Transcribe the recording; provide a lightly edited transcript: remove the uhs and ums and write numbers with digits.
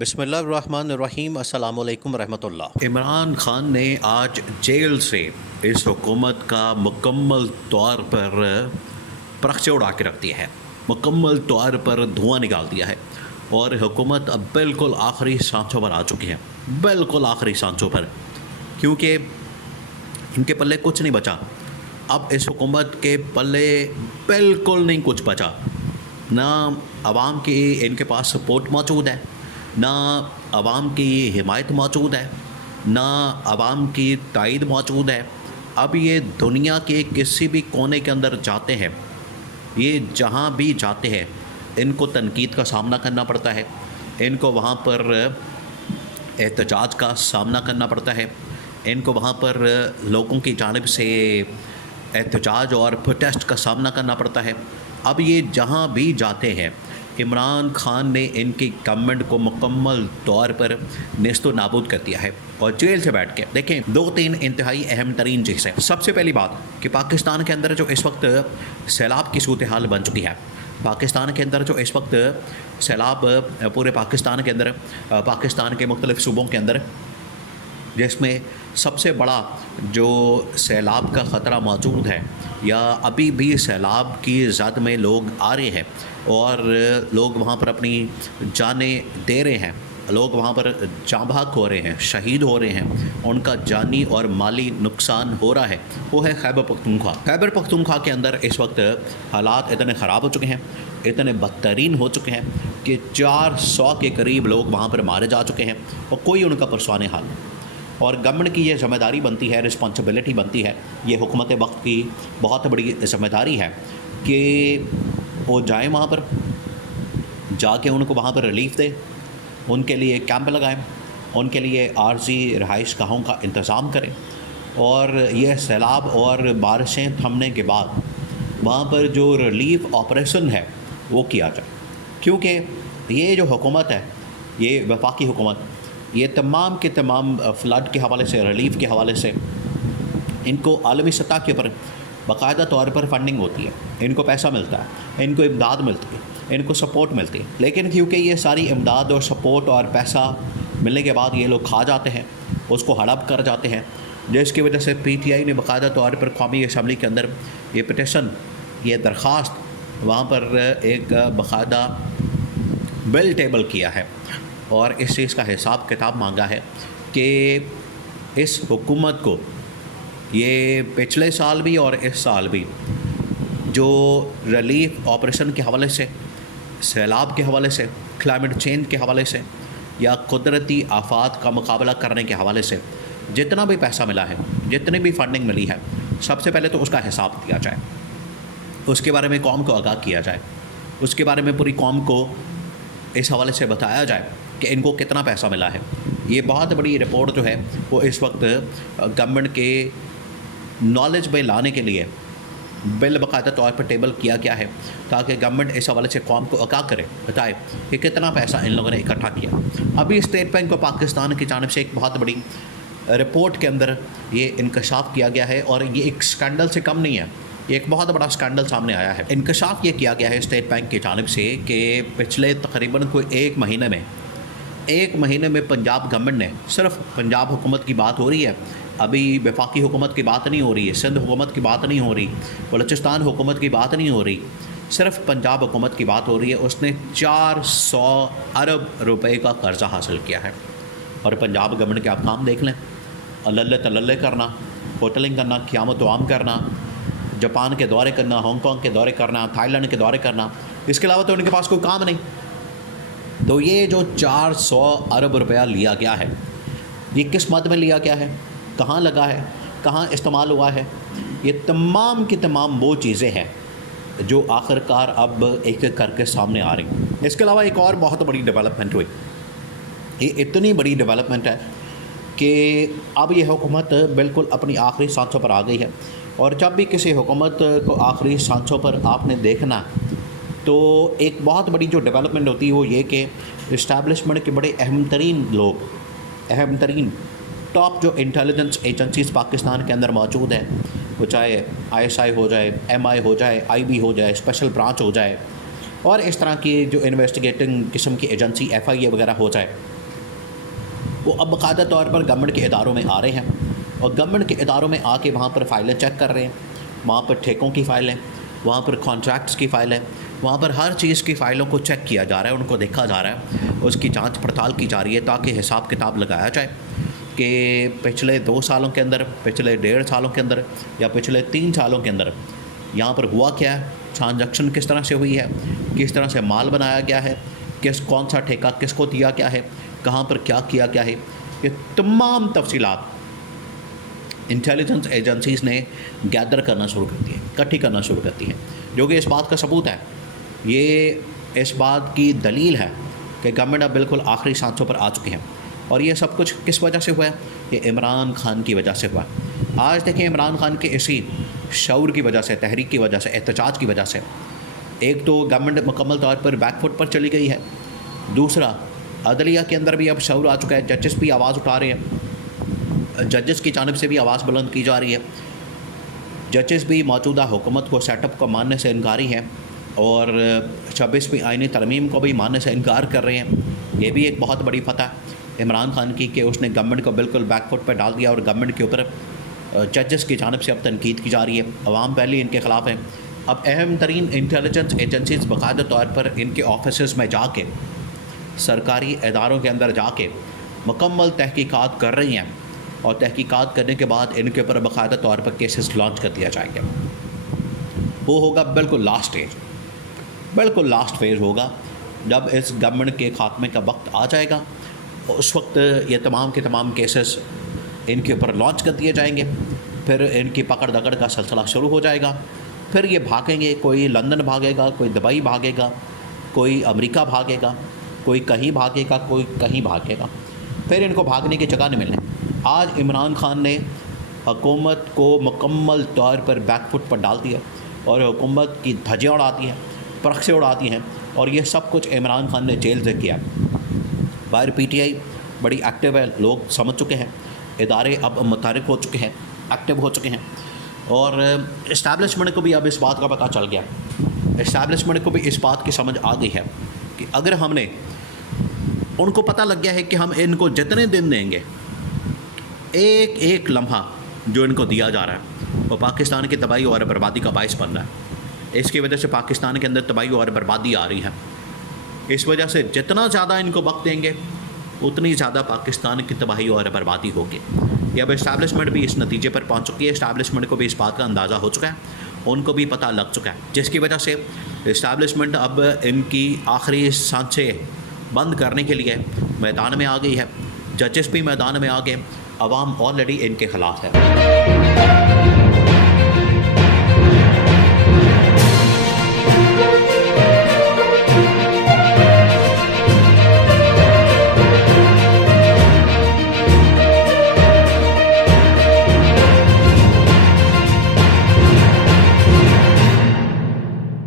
بسم اللہ الرحمن الرحیم، السلام علیکم ورحمۃ اللہ۔ عمران خان نے آج جیل سے اس حکومت کا مکمل طور پر پرخچے اڑا کے رکھ دیا ہے، مکمل طور پر دھواں نکال دیا ہے، اور حکومت اب بالکل آخری سانسوں پر آ چکی ہے، بالکل آخری سانسوں پر، کیونکہ ان کے پلے کچھ نہیں بچا۔ اب اس حکومت کے پلے بالکل نہیں کچھ بچا، نہ عوام کی ان کے پاس سپورٹ موجود ہے، نہ عوام کی حمایت موجود ہے، نہ عوام کی تائید موجود ہے۔ اب یہ دنیا کے کسی بھی کونے کے اندر جاتے ہیں، یہ جہاں بھی جاتے ہیں، ان کو تنقید کا سامنا کرنا پڑتا ہے، ان کو وہاں پر احتجاج کا سامنا کرنا پڑتا ہے، ان کو وہاں پر لوگوں کی جانب سے احتجاج اور پروٹیسٹ کا سامنا کرنا پڑتا ہے۔ اب یہ جہاں بھی جاتے ہیں، عمران خان نے ان کی گورنمنٹ کو مکمل طور پر نیست و نابود کر دیا ہے، اور جیل سے بیٹھ کے دیکھیں دو تین انتہائی اہم ترین چیزیں۔ سب سے پہلی بات کہ پاکستان کے اندر جو اس وقت سیلاب کی صورتحال بن چکی ہے، پاکستان کے اندر جو اس وقت سیلاب پورے پاکستان کے اندر، پاکستان کے مختلف صوبوں کے اندر، جس میں سب سے بڑا جو سیلاب کا خطرہ موجود ہے، یا ابھی بھی سیلاب کی زد میں لوگ آ رہے ہیں اور لوگ وہاں پر اپنی جانیں دے رہے ہیں، لوگ وہاں پر جاں بحق ہو رہے ہیں، شہید ہو رہے ہیں، ان کا جانی اور مالی نقصان ہو رہا ہے، وہ ہے خیبر پختونخوا۔ خیبر پختونخوا کے اندر اس وقت حالات اتنے خراب ہو چکے ہیں، اتنے بدترین ہو چکے ہیں کہ 400 کے قریب لوگ وہاں پر مارے جا چکے ہیں، اور کوئی ان کا پرسوان حال نہیں۔ اور گورنمنٹ کی یہ ذمہ داری بنتی ہے، رسپانسبلٹی بنتی ہے، یہ حکومت وقت کی بہت بڑی ذمہ داری ہے کہ وہ جائیں وہاں پر، جا کے ان کو وہاں پر ریلیف دیں، ان کے لیے کیمپ لگائیں، ان کے لیے عارضی رہائش گاہوں کا انتظام کریں، اور یہ سیلاب اور بارشیں تھمنے کے بعد وہاں پر جو ریلیف آپریشن ہے وہ کیا جائے، کیونکہ یہ جو حکومت ہے، یہ وفاقی حکومت، یہ تمام کے تمام فلڈ کے حوالے سے، ریلیف کے حوالے سے، ان کو عالمی سطح کے اوپر باقاعدہ طور پر فنڈنگ ہوتی ہے، ان کو پیسہ ملتا ہے، ان کو امداد ملتی ہے، ان کو سپورٹ ملتی ہے، لیکن کیونکہ یہ ساری امداد اور سپورٹ اور پیسہ ملنے کے بعد یہ لوگ کھا جاتے ہیں، اس کو ہڑپ کر جاتے ہیں، جس کی وجہ سے پی ٹی آئی نے باقاعدہ طور پر قومی اسمبلی کے اندر یہ پٹیشن، یہ درخواست وہاں پر ایک باقاعدہ بل ٹیبل کیا ہے، اور اس چیز کا حساب کتاب مانگا ہے کہ اس حکومت کو یہ پچھلے سال بھی اور اس سال بھی جو ریلیف آپریشن کے حوالے سے، سیلاب کے حوالے سے، کلائمیٹ چینج کے حوالے سے، یا قدرتی آفات کا مقابلہ کرنے کے حوالے سے جتنا بھی پیسہ ملا ہے، جتنی بھی فنڈنگ ملی ہے، سب سے پہلے تو اس کا حساب دیا جائے، اس کے بارے میں قوم کو آگاہ کیا جائے، اس کے بارے میں پوری قوم کو اس حوالے سے بتایا جائے کہ ان کو کتنا پیسہ ملا ہے۔ یہ بہت بڑی رپورٹ جو ہے وہ اس وقت گورنمنٹ کے نالج میں لانے کے لیے بل باقاعدہ طور پر ٹیبل کیا گیا ہے، تاکہ گورنمنٹ اس حوالے سے قوم کو آگاہ کرے، بتائے کہ کتنا پیسہ ان لوگوں نے اکٹھا کیا۔ ابھی اسٹیٹ بینک آف پاکستان کی جانب سے ایک بہت بڑی رپورٹ کے اندر یہ انکشاف کیا گیا ہے، اور یہ ایک اسکینڈل سے کم نہیں ہے، یہ ایک بہت بڑا اسکینڈل سامنے آیا ہے۔ انکشاف یہ کیا گیا ہے اسٹیٹ بینک کی جانب سے کہ پچھلے تقریباً کوئی ایک مہینے میں پنجاب گورنمنٹ نے، صرف پنجاب حکومت کی بات ہو رہی ہے، ابھی وفاقی حکومت کی بات نہیں ہو رہی ہے، سندھ حکومت کی بات نہیں ہو رہی، بلوچستان حکومت کی بات نہیں ہو رہی، صرف پنجاب حکومت کی بات ہو رہی ہے۔ اس نے 400 ارب روپے کا قرضہ حاصل کیا ہے، اور پنجاب گورنمنٹ کے آپ کام دیکھ لیں، اللہ تللے کرنا، ہوٹلنگ کرنا، قیام و طعام کرنا، جاپان کے دورے کرنا، ہانگ کانگ کے دورے کرنا، تھائی لینڈ کے دورے کرنا، اس کے علاوہ تو ان کے پاس کوئی کام نہیں۔ تو یہ جو 400 ارب روپیہ لیا گیا ہے، یہ کس مد میں لیا گیا ہے، کہاں لگا ہے، کہاں استعمال ہوا ہے، یہ تمام کی تمام وہ چیزیں ہیں جو آخر کار اب ایک ایک کر کے سامنے آ رہی ہیں۔ اس کے علاوہ ایک اور بہت بڑی ڈیولپمنٹ ہوئی، یہ اتنی بڑی ڈیولپمنٹ ہے کہ اب یہ حکومت بالکل اپنی آخری سانسوں پر آ گئی ہے، اور جب بھی کسی حکومت کو آخری سانسوں پر آپ نے دیکھنا تو ایک بہت بڑی جو ڈیولپمنٹ ہوتی ہے وہ یہ کہ اسٹیبلشمنٹ کے بڑے اہم ترین لوگ، اہم ترین ٹاپ جو انٹیلیجنس ایجنسیز پاکستان کے اندر موجود ہیں، وہ چاہے آئی ایس آئی ہو جائے، ایم آئی ہو جائے، آئی بی ہو جائے، اسپیشل برانچ ہو جائے، اور اس طرح کی جو انویسٹیگیٹنگ قسم کی ایجنسی ایف آئی اے وغیرہ ہو جائے، وہ اب باقاعدہ طور پر گورنمنٹ کے اداروں میں آ رہے ہیں اور گورنمنٹ کے اداروں میں آ کے وہاں پر فائلیں چیک کر رہے ہیں. وہاں پر ٹھیکوں کی فائلیں، وہاں پر کانٹریکٹس کی فائلیں، وہاں پر ہر چیز کی فائلوں کو چیک کیا جا رہا ہے، ان کو دیکھا جا رہا ہے، اس کی جانچ پڑتال کی جا رہی ہے تاکہ حساب کتاب لگایا جائے کہ پچھلے 2 سالوں کے اندر، پچھلے 1.5 سالوں کے اندر یا پچھلے 3 سالوں کے اندر یہاں پر ہوا کیا ہے، ٹرانزیکشن کس طرح سے ہوئی ہے، کس طرح سے مال بنایا گیا ہے، کون سا ٹھیکہ کس کو دیا گیا ہے، کہاں پر کیا کیا گیا ہے. یہ تمام تفصیلات انٹیلیجنس ایجنسیز نے گیدر کرنا شروع کر دی ہے، اکٹھی کرنا شروع کر دی ہے، جو کہ اس بات کا ثبوت ہے، یہ اس بات کی دلیل ہے کہ گورنمنٹ اب بالکل آخری سانسوں پر آ چکی ہے. اور یہ سب کچھ کس وجہ سے ہوا ہے؟ یہ عمران خان کی وجہ سے ہوا. آج دیکھیں عمران خان کے اسی شعور کی وجہ سے، تحریک کی وجہ سے، احتجاج کی وجہ سے ایک تو گورنمنٹ مکمل طور پر بیک فٹ پر چلی گئی ہے، دوسرا عدلیہ کے اندر بھی اب شعور آ چکا ہے، ججز بھی آواز اٹھا رہے ہیں، ججز کی جانب سے بھی آواز بلند کی جا رہی ہے. ججز بھی موجودہ حکومت کو سیٹ اپ کو ماننے سے انکاری ہیں اور 26ویں آئینی ترمیم کو بھی ماننے سے انکار کر رہے ہیں. یہ بھی ایک بہت بڑی فتح عمران خان کی کہ اس نے گورنمنٹ کو بالکل بیک فٹ پہ ڈال دیا اور گورنمنٹ کے اوپر ججز کی جانب سے اب تنقید کی جا رہی ہے. عوام پہلے ان کے خلاف ہیں. اب اہم ترین انٹیلیجنس ایجنسیز باقاعدہ طور پر ان کے آفیسز میں جا کے، سرکاری اداروں کے اندر جا کے مکمل تحقیقات کر رہی ہیں اور تحقیقات کرنے کے بعد ان کے اوپر باقاعدہ طور پر کیسز لانچ کر دیا جائے گا. وہ ہوگا بالکل لاسٹ اسٹیج، بالکل لاسٹ فیز ہوگا جب اس گورنمنٹ کے خاتمے کا وقت آ جائے گا. اس وقت یہ تمام کے تمام کیسز ان کے اوپر لانچ کر دیے جائیں گے، پھر ان کی پکڑ دکڑ کا سلسلہ شروع ہو جائے گا. پھر یہ بھاگیں گے، کوئی لندن بھاگے گا، کوئی دبئی بھاگے گا، کوئی امریکہ بھاگے گا، کوئی کہیں بھاگے گا، کوئی کہیں بھاگے گا. پھر ان کو بھاگنے کی جگہ نہیں ملنے. آج عمران خان نے حکومت کو مکمل طور پر بیک فٹ پر ڈال دیا اور حکومت کی دھجیاں اڑاتی ہیں، پرخسیں اڑاتی ہیں، اور یہ سب کچھ عمران خان نے جیل سے کیا. باہر پی ٹی آئی بڑی ایکٹیو ہے، لوگ سمجھ چکے ہیں، ادارے اب متحرک ہو چکے ہیں، ایکٹیو ہو چکے ہیں، اور اسٹیبلشمنٹ کو بھی اب اس بات کا پتہ چل گیا. اسٹیبلشمنٹ کو بھی اس بات کی سمجھ آ گئی ہے کہ اگر ہم نے، ان کو پتہ لگ گیا ہے کہ ہم ان کو جتنے دن دیں گے، ایک ایک لمحہ جو ان کو دیا جا رہا ہے وہ پاکستان کی تباہی اور بربادی کا باعث بن رہا ہے. اس کی وجہ سے پاکستان کے اندر تباہی اور بربادی آ رہی ہے. اس وجہ سے جتنا زیادہ ان کو وقت دیں گے اتنی زیادہ پاکستان کی تباہی اور بربادی ہوگی. یہ اب اسٹیبلشمنٹ بھی اس نتیجے پر پہنچ چکی ہے. اسٹیبلشمنٹ کو بھی اس بات کا اندازہ ہو چکا ہے، ان کو بھی پتہ لگ چکا ہے، جس کی وجہ سے اسٹیبلشمنٹ اب ان کی آخری سانچے بند کرنے کے لیے میدان میں آ گئی ہے. ججز بھی میدان میں آ گئے، عوام آلریڈی ان کے خلاف ہے.